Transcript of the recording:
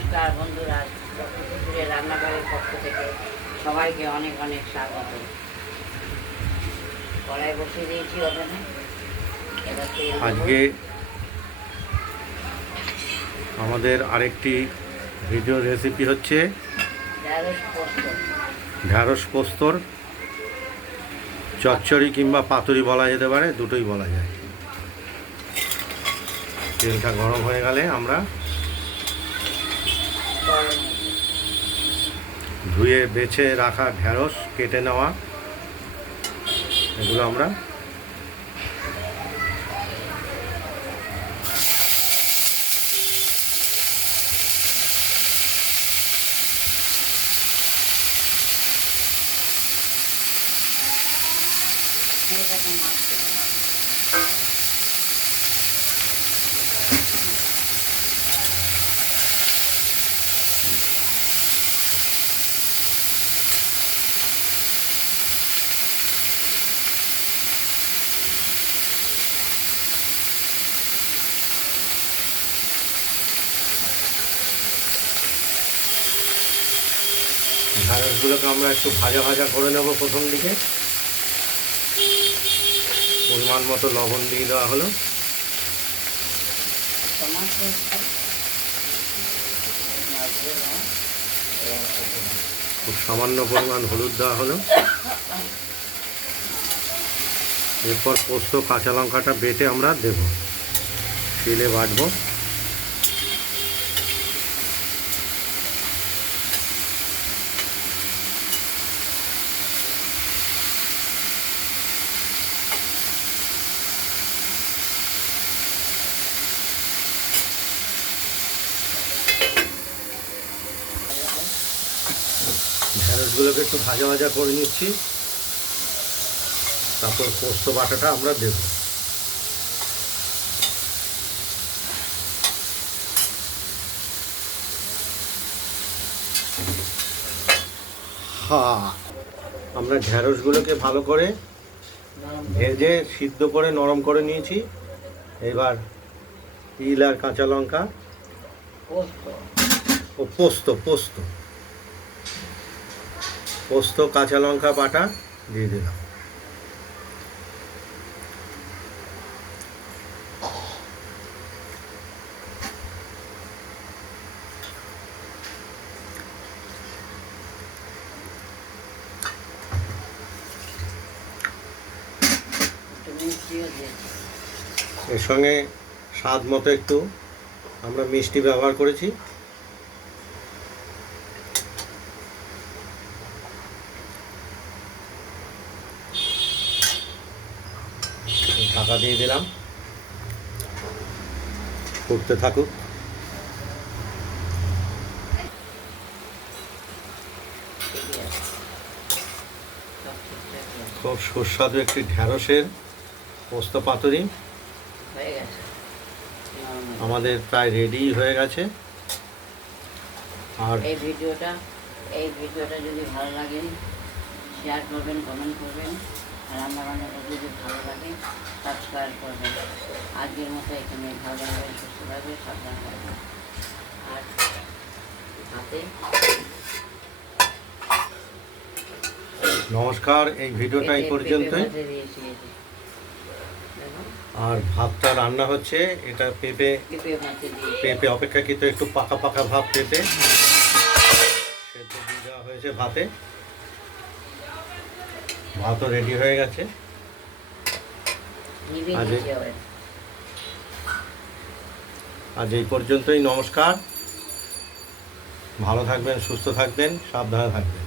নমস্কার বন্ধুরা, দুপুরে রান্নাঘরের পক্ষ থেকে সবাইকে অনেক অনেক স্বাগত। কড়াই বসিয়ে দিয়েছি ওখানে। এবার আজকে আমাদের আরেকটি ভিডিও রেসিপি হচ্ছে ঢ্যাঁড়স পোস্তর চচ্চড়ি কিংবা পাতুরি বলা যেতে পারে, দুটোই বলা যায়। তেলটা গরম হয়ে গেলে আমরা ধুয়ে বেছে রাখা ঢ্যাঁড়স কেটে নেওয়া এগুলো আমরা ঢ্যাঁড়সগুলোকে আমরা একটু ভাজা ভাজা করে নেব। প্রথম দিকে পরিমাণ মতো লবণ দিয়ে দেওয়া হলো, খুব সামান্য পরিমাণ হলুদ দেওয়া হলো। এরপর পোস্ত কাঁচা লঙ্কাটা বেটে আমরা দেব, শিলে বাটবো। ঢ্যাঁড়সগুলোকে একটু ভাজা ভাজা করে নিচ্ছি, তারপর পোস্ত বাটাটা আমরা দেব। আমরা ঢ্যাঁড়সগুলোকে ভালো করে ভেজে সিদ্ধ করে নরম করে নিয়েছি। এবার তিল আর কাঁচা লঙ্কা ও পোস্ত কাঁচা লঙ্কা বাটা দিয়ে দিলাম। এর সঙ্গে স্বাদ মতো একটু আমরা মিষ্টি ব্যবহার করেছি। ঢাকা দিয়ে দিলাম, ফুটতে থাকুক। খুব সুস্বাদু একটি ঢ্যাঁড়সের পোস্ত পাতুরি আমাদের প্রায় রেডি হয়ে গেছে। আর এই ভিডিওটা যদি ভালো লাগে শেয়ার করবেন, কমেন্ট করবেন, আর আমার রান্নাটা যদি ভালো লাগে সাবস্ক্রাইব করবেন। আজকের মতো এখানে ভালো লাগবে, সুস্থ থাকবে, সাবধান থাকবে। আর হাতে নমস্কার, এই ভিডিওটা এই পর্যন্তই। আর ভাতটা রান্না হচ্ছে, এটা পেঁপে অপেক্ষাকৃত একটু পাকা পাকা ভাব পেঁপে সেদ্ধ দিয়ে দেওয়া হয়েছে ভাতে। ভাতও রেডি হয়ে গেছে। আজ এই পর্যন্তই। নমস্কার, ভালো থাকবেন, সুস্থ থাকবেন, সাবধানে থাকবেন।